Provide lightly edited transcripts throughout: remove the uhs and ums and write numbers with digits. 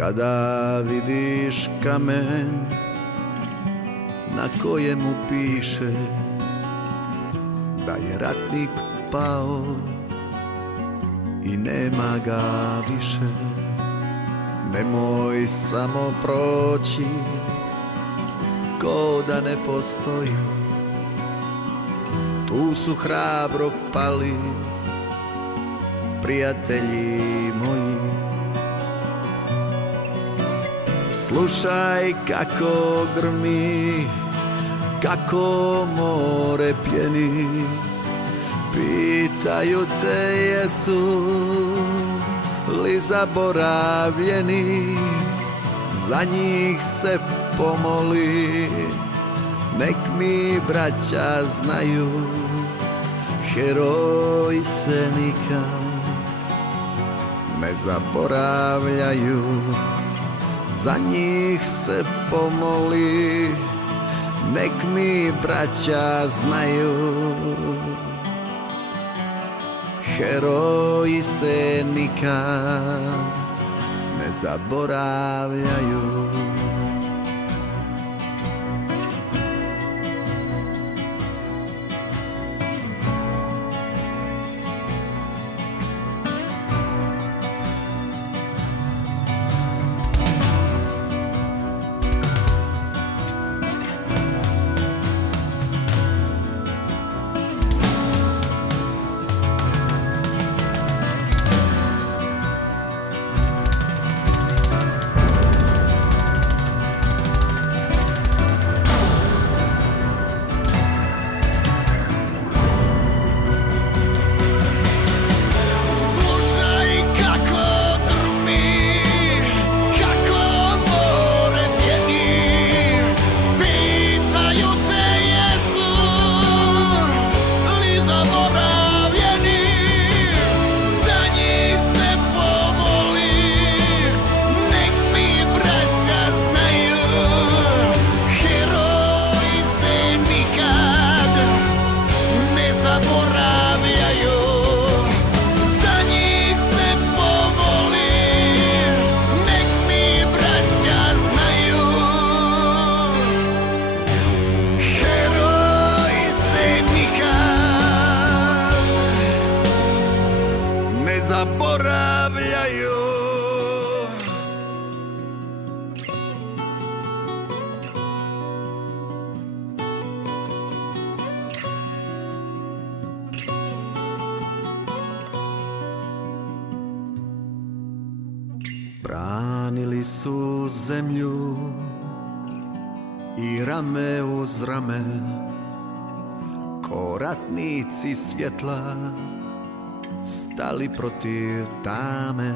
Kada vidiš kamen na kojemu piše da je ratnik pao i nema ga više, nemoj samo proći ko da ne postoji. Tu su hrabro pali prijatelji moji. Slušaj kako grmi, kako more pjeni. Pitaju te jesu li zaboravljeni. Za njih se pomoli, nek mi braća znaju, heroji se nikad ne zaboravljaju. Za njih se pomoli, nek mi braća znaju, heroji se nikad ne zaboravljaju. Zaboravljaju. Branili su zemlju i rame uz rame, ko ratnici svjetla stali protiv tame.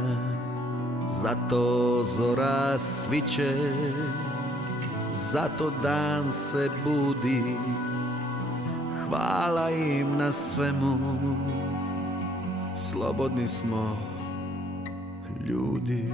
Zato zora sviće, zato dan se budi. Hvala im na svemu, slobodni smo ljudi.